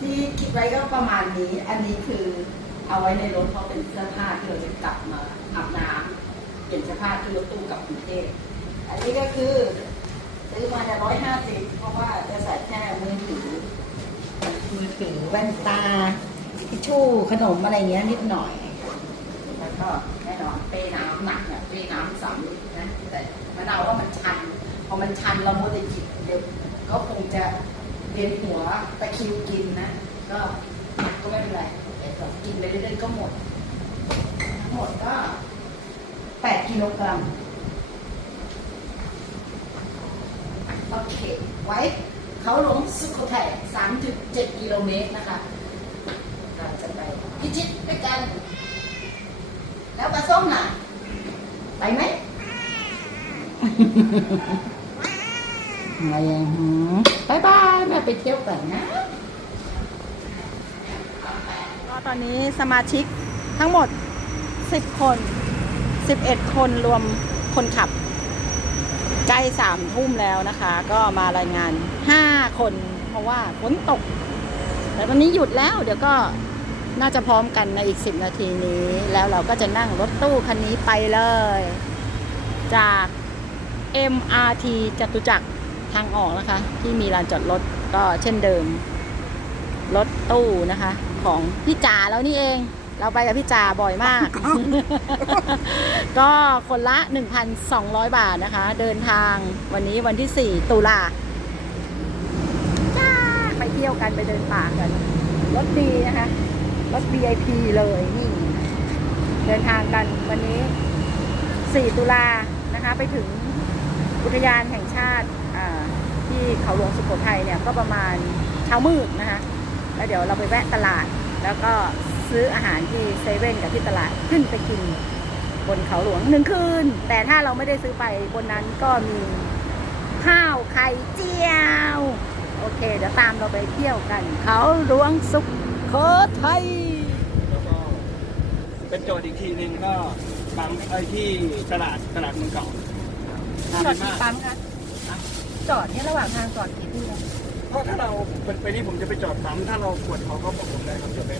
ที่คิดไว้ก็ประมาณนี้ อันนี้คือเอาไว้ในรถเพราะเป็นเสื้อผ้าที่เราจะกลับมาอาบน้ำเปลี่ยนเสื้อผ้าที่รถตู้กลับกรุงเทพอันนี้ก็คือซื้อมาจะร้อยห้าสิบเพราะว่าจะใส่แค่มือถือมือถือแว่นตาทิชชู่ขนมอะไรเงี้ยนิดหน่อย แล้วก็แน่นอนเป้น้ำหนักเนี่ยเป้น้ำสามลิตรนะแต่มะนาวว่ามันชันพอมันชันเราโมเดลจิตเดี๋ยวก็คงจะ เวียนหัวตะคิวกินนะ ก็ก็ไม่เป็นไรแต่กินไปเรื่อยๆก็หมด ทั้งหมดก็แปดกิโลกรัมโอเค ไว้เขาหลงสุโขทัย3.7 กิโลเมตรนะคะ เราจะไปพิชิตด้วยกัน แล้วปลาส้มน่ะ ไปไหม อะไรอะหือบายบายแม่ไปเที่ยวก่อนนะก็ตอนนี้สมาชิกทั้งหมด 10 คน 11 คนรวมคนขับ ใกล้สามทุ่มแล้วนะคะ ก็มารายงาน 5 คน เพราะว่าฝนตก แต่วันนี้หยุดแล้ว เดี๋ยวก็น่าจะพร้อมกันในอีก 10 นาทีนี้ แล้วเราก็จะนั่งรถตู้คันนี้ไปเลย จาก MRT จตุจักร ทางออกนะคะ ที่มีลานจอดรถก็เช่นเดิม รถตู้นะคะ ของพี่จ๋าแล้วนี่เอง เราไปกับพี่จ๋าบ่อยมาก ก็คนละ 1,200 บาทนะคะ เดินทางวันนี้วันที่ 4 ตุลาไปเที่ยวกันไปเดินป่ากัน รถดีนะคะ รถ VIP เลยนี่เดินทางกันวันนี้ 4 ตุลานะคะ ไปถึงอุทยานแห่งชาติ ที่เขาหลวงสุโขทัยเนี่ยก็ประมาณเช้ามืดนะคะแล้วเดี๋ยวเราไปแวะตลาด แล้วก็ซื้ออาหารที่เซเว่นกับที่ตลาดขึ้นไปกินบนเขาหลวงหนึ่งคืน แต่ถ้าเราไม่ได้ซื้อไปบนนั้นก็มีข้าวไข่เจียว โอเค เดี๋ยวตามเราไปเที่ยวกัน เขาหลวงสุโขทัยแล้วก็เป็นโจทย์อีกทีหนึ่งก็ปั๊มไอ้ที่ตลาดตลาดเมืองเก่าจอดกี่ปั๊มคะ จอดเนี่ยระหว่างทางจอดกี่ที่คะเพราะถ้าเราเป็นไปนี่ผมจะไปจอดปั๊มถ้าเราปวดเขาก็บอกผมได้ครับจอดได้